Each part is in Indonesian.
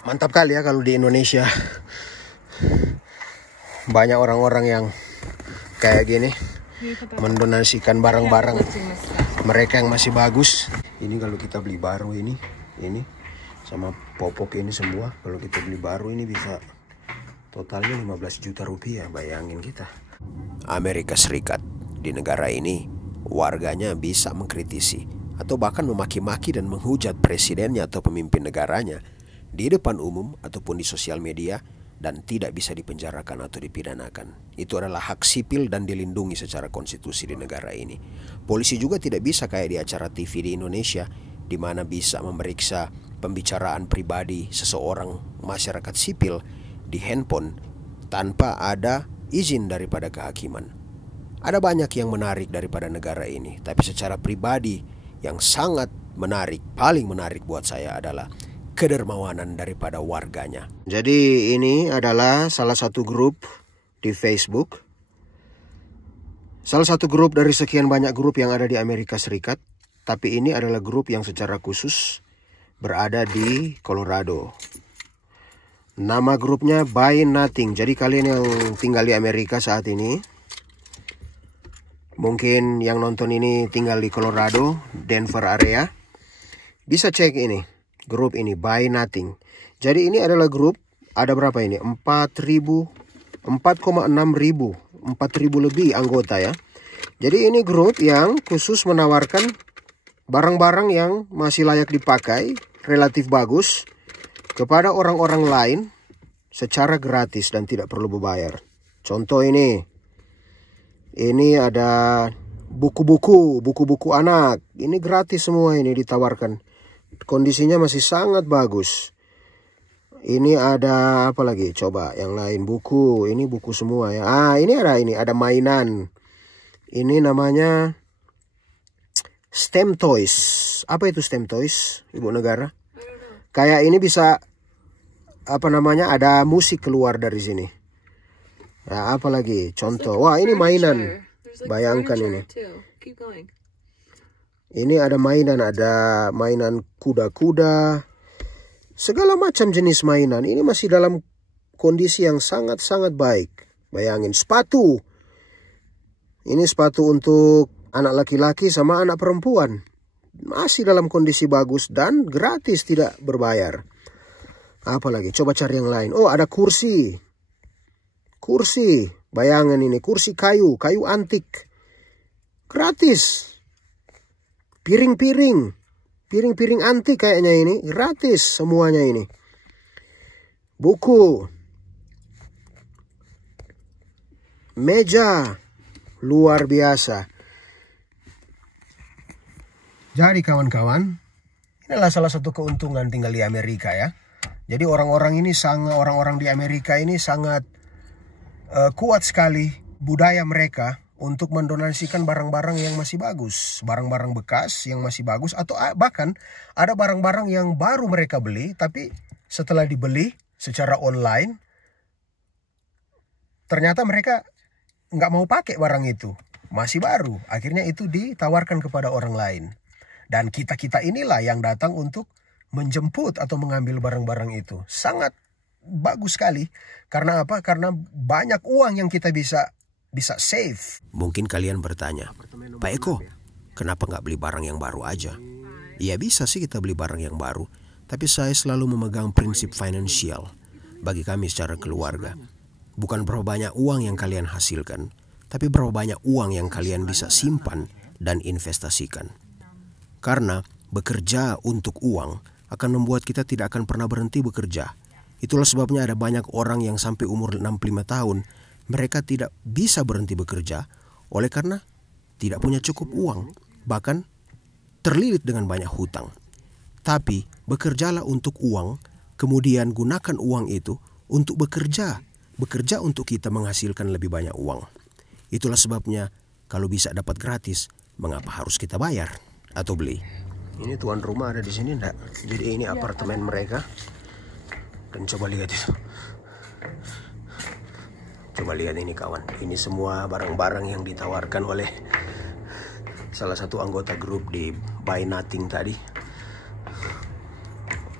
Mantap kali ya kalau di Indonesia banyak orang-orang yang kayak gini mendonasikan barang-barang mereka yang masih bagus. Ini kalau kita beli baru ini sama popok ini semua, kalau kita beli baru ini bisa totalnya 15 juta rupiah, bayangin kita. Amerika Serikat, di negara ini warganya bisa mengkritisi atau bahkan memaki-maki dan menghujat presidennya atau pemimpin negaranya di depan umum ataupun di sosial media dan tidak bisa dipenjarakan atau dipidanakan. Itu adalah hak sipil dan dilindungi secara konstitusi di negara ini. Polisi juga tidak bisa kayak di acara TV di Indonesia, di mana bisa memeriksa pembicaraan pribadi seseorang masyarakat sipil di handphone tanpa ada izin daripada kehakiman. Ada banyak yang menarik daripada negara ini, tapi secara pribadi yang sangat menarik, paling menarik buat saya adalah kedermawanan daripada warganya. Jadi ini adalah salah satu grup di Facebook. Salah satu grup dari sekian banyak grup yang ada di Amerika Serikat. Tapi ini adalah grup yang secara khusus berada di Colorado. Nama grupnya Buy Nothing. Jadi kalian yang tinggal di Amerika saat ini, mungkin yang nonton ini tinggal di Colorado, Denver area, bisa cek ini. Grup ini Buy Nothing. Jadi ini adalah grup, ada berapa ini? 4,6 ribu lebih anggota ya. Jadi ini grup yang khusus menawarkan barang-barang yang masih layak dipakai, relatif bagus, kepada orang-orang lain secara gratis dan tidak perlu berbayar. Contoh ini ada buku-buku anak. Ini gratis semua, ini ditawarkan. Kondisinya masih sangat bagus. Ini ada apa lagi? Coba yang lain, buku. Ini buku semua ya. Ini ada mainan. Ini namanya STEM Toys. Apa itu STEM Toys, Ibu Negara? Kayak ini bisa ada musik keluar dari sini. Ya, apa lagi? Contoh. Wah, ini mainan. Bayangkan ini. Ini ada mainan kuda-kuda, segala macam jenis mainan. Ini masih dalam kondisi yang sangat-sangat baik. Bayangin, sepatu. Ini sepatu untuk anak laki-laki sama anak perempuan. Masih dalam kondisi bagus dan gratis, tidak berbayar. Apalagi, coba cari yang lain. Oh, ada kursi. Kursi, bayangan ini, kursi kayu antik. Gratis. Piring-piring antik kayaknya ini, gratis semuanya ini. Buku, meja, luar biasa. Jadi kawan-kawan, inilah salah satu keuntungan tinggal di Amerika ya. Jadi orang-orang di Amerika ini sangat kuat sekali budaya mereka untuk mendonasikan barang-barang yang masih bagus, barang-barang bekas yang masih bagus, atau bahkan ada barang-barang yang baru mereka beli, tapi setelah dibeli secara online, ternyata mereka nggak mau pakai barang itu, masih baru. Akhirnya itu ditawarkan kepada orang lain. Dan kita-kita inilah yang datang untuk menjemput atau mengambil barang-barang itu. Sangat bagus sekali. Karena apa? Karena banyak uang yang kita bisa save. Mungkin kalian bertanya, Pak Eko, kenapa nggak beli barang yang baru aja? Ya bisa sih kita beli barang yang baru, tapi saya selalu memegang prinsip finansial. Bagi kami secara keluarga, bukan berapa banyak uang yang kalian hasilkan, tapi berapa banyak uang yang kalian bisa simpan dan investasikan. Karena bekerja untuk uang akan membuat kita tidak akan pernah berhenti bekerja. Itulah sebabnya ada banyak orang yang sampai umur 65 tahun, mereka tidak bisa berhenti bekerja oleh karena tidak punya cukup uang, bahkan terlilit dengan banyak hutang. Tapi bekerjalah untuk uang, kemudian gunakan uang itu untuk bekerja untuk kita menghasilkan lebih banyak uang. Itulah sebabnya kalau bisa dapat gratis, mengapa harus kita bayar atau beli? Ini tuan rumah ada di sini enggak? Jadi ini apartemen mereka. Dan coba lihat itu. Coba lihat ini kawan, ini semua barang-barang yang ditawarkan oleh salah satu anggota grup di Buy Nothing tadi.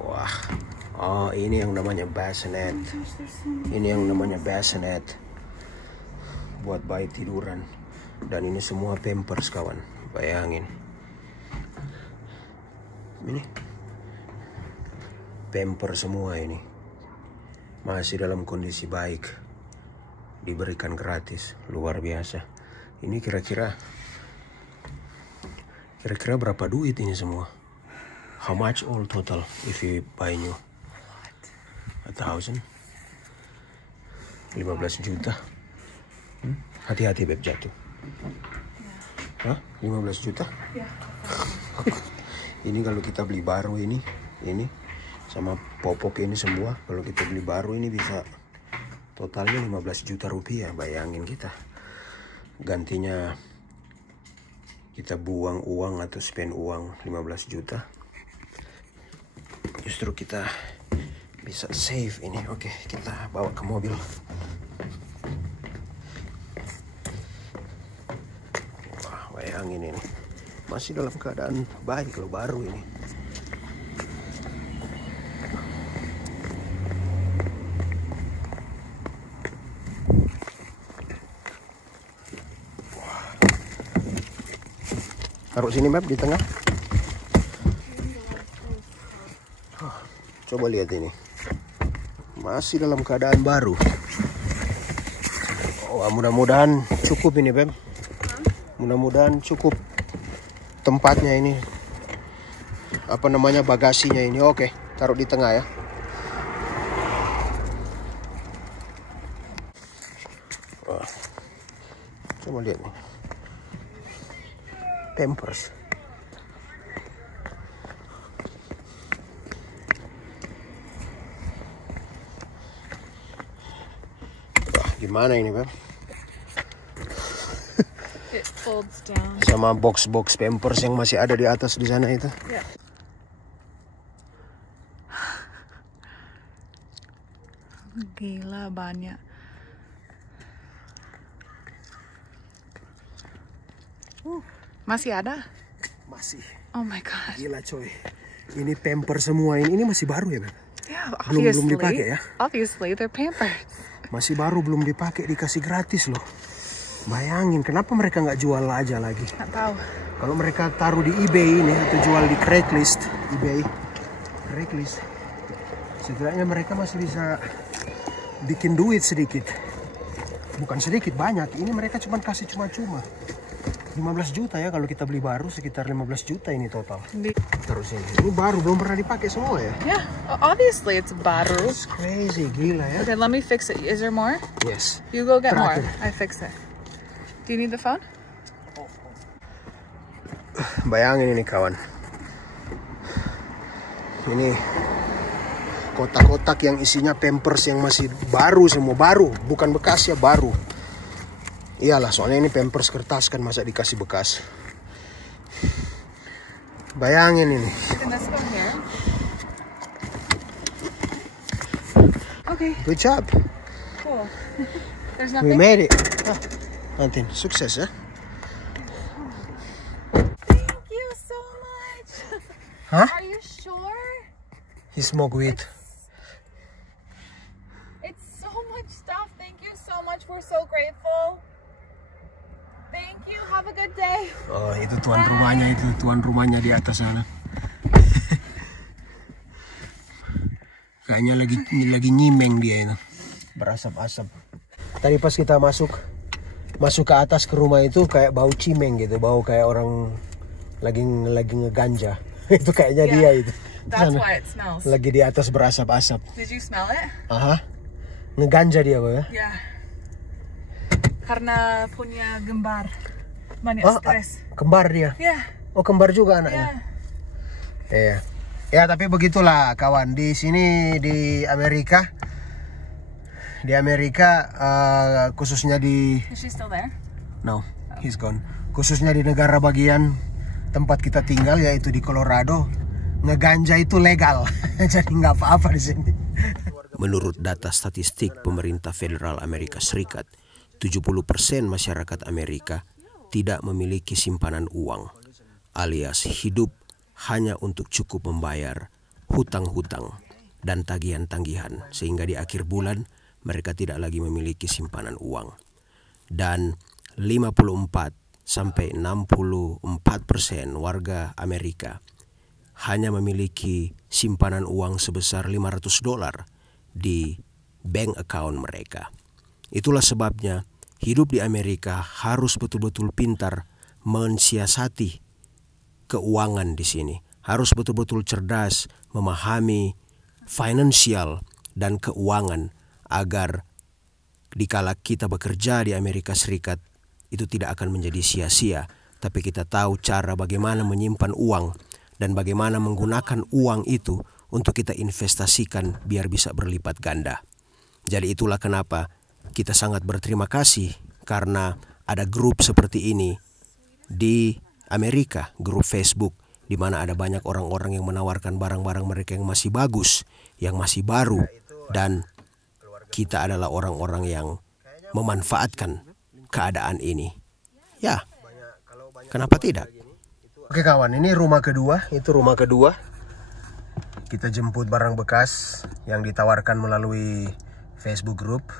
Wah, Oh, ini yang namanya bassinet. Ini yang namanya bassinet. Buat bayi tiduran. Dan ini semua Pampers, kawan. Bayangin. Ini Pampers semua ini. Masih dalam kondisi baik. Diberikan gratis. Luar biasa. Ini kira-kira berapa duit ini semua? How much all total if you buy new? 1,000? 15 juta. Hati-hati Beb, jatuh. Hah? 15 juta? Ini kalau kita beli baru ini sama popok ini semua, kalau kita beli baru ini bisa totalnya 15 juta rupiah. Bayangin kita. Gantinya kita buang uang atau spend uang 15 juta. Justru kita bisa save ini. Oke, kita bawa ke mobil. Wah, bayangin ini. Masih dalam keadaan baik loh, baru ini. Taruh sini Map, di tengah. Coba lihat ini. Masih dalam keadaan baru. Oh, mudah-mudahan cukup ini, Beb. Mudah-mudahan cukup tempatnya ini. Apa namanya, bagasinya ini. Oke, taruh di tengah ya. Wah. Coba lihat nih. Pampers. Gimana ini, Beb? It folds down. Sama box-box Pampers yang masih ada di atas di sana itu. Yeah. Gila, banyak. Masih ada? Masih. Oh my god. Gila coy. Ini Pampers semua ini masih baru ya, Beb? Yeah, Belum dipakai ya? Obviously, they're Pampers. Masih baru, belum dipakai, dikasih gratis loh. Bayangin, kenapa mereka nggak jual aja lagi? Nggak tahu. Kalau mereka taruh di eBay ini atau jual di Craigslist, setidaknya mereka masih bisa bikin duit sedikit. Bukan sedikit, banyak. Ini mereka cuma kasih cuma-cuma. 15 juta ya kalau kita beli baru, sekitar 15 juta ini total. Terus ini baru, belum pernah dipakai semua ya? Yeah, obviously it's baru. It's crazy, gila ya. Okay, let me fix it. Is there more? Yes. You go get Terakhir. more. I fix it. Do you need the phone? Bayangin ini kawan. Ini kotak-kotak yang isinya Pampers yang masih baru semua, baru, bukan bekas ya, baru. Iyalah, soalnya ini Pampers kertas kan, masa dikasih bekas. Bayangin ini. Let's go here. Okay. Good job. Cool. There's We nothing. made it. Nanti sukses ya. Thank you so much. Huh? Are you sure? He smoke weed. It's so much stuff. Thank you so much. We're so grateful. Thank you. Have a good day. Oh, itu tuan rumahnya, itu tuan rumahnya di atas sana. Kayaknya lagi nyimeng dia itu. Berasap-asap. Tadi pas kita masuk ke atas ke rumah itu kayak bau cimeng gitu, bau kayak orang lagi ngeganja. Itu kayaknya dia itu. That's Sana. why it smells. Lagi di atas berasap-asap. Did you smell it? Aha. Ngeganja dia, Bang ya? Yeah. Karena punya gembar. Banyak Oh, stres. kembar dia. Yeah. Oh, kembar juga anaknya. Yeah. Iya. Ya, tapi begitulah kawan. Di sini di Amerika. Di Amerika khususnya di Is she still there? No, he's gone. Khususnya di negara bagian tempat kita tinggal, yaitu di Colorado, ngeganja itu legal. Jadi nggak apa-apa di sini. Menurut data statistik pemerintah federal Amerika Serikat, 70% masyarakat Amerika tidak memiliki simpanan uang, alias hidup hanya untuk cukup membayar hutang-hutang dan tagihan-tagihan, sehingga di akhir bulan mereka tidak lagi memiliki simpanan uang. Dan 54 sampai 64% warga Amerika hanya memiliki simpanan uang sebesar $500 di bank account mereka. Itulah sebabnya hidup di Amerika harus betul-betul pintar mensiasati keuangan di sini. Harus betul-betul cerdas memahami finansial dan keuangan agar dikala kita bekerja di Amerika Serikat itu tidak akan menjadi sia-sia, tapi kita tahu cara bagaimana menyimpan uang dan bagaimana menggunakan uang itu untuk kita investasikan biar bisa berlipat ganda. Jadi itulah kenapa kita sangat berterima kasih karena ada grup seperti ini di Amerika, grup Facebook, di mana ada banyak orang-orang yang menawarkan barang-barang mereka yang masih bagus, yang masih baru, dan kita adalah orang-orang yang memanfaatkan keadaan ini. Ya, kenapa tidak? Oke kawan, ini rumah kedua, itu rumah kedua. Kita jemput barang bekas yang ditawarkan melalui Facebook group.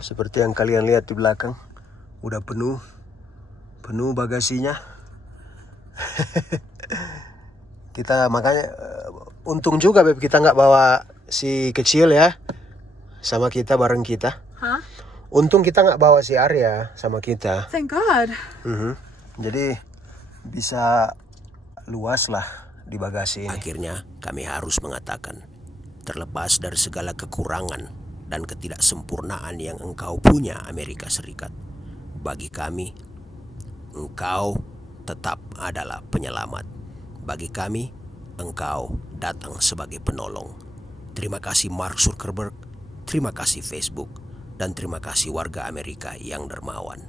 Seperti yang kalian lihat di belakang, udah penuh bagasinya. Kita makanya untung juga Beb kita nggak bawa si kecil ya sama kita bareng kita. Hah? Untung kita nggak bawa si Arya sama kita. Thank God. Jadi bisa luas lah di bagasi ini. Akhirnya kami harus mengatakan, terlepas dari segala kekurangan dan ketidaksempurnaan yang engkau punya Amerika Serikat, bagi kami engkau tetap adalah penyelamat. Bagi kami engkau datang sebagai penolong. Terima kasih Mark Zuckerberg, terima kasih Facebook, dan terima kasih warga Amerika yang dermawan.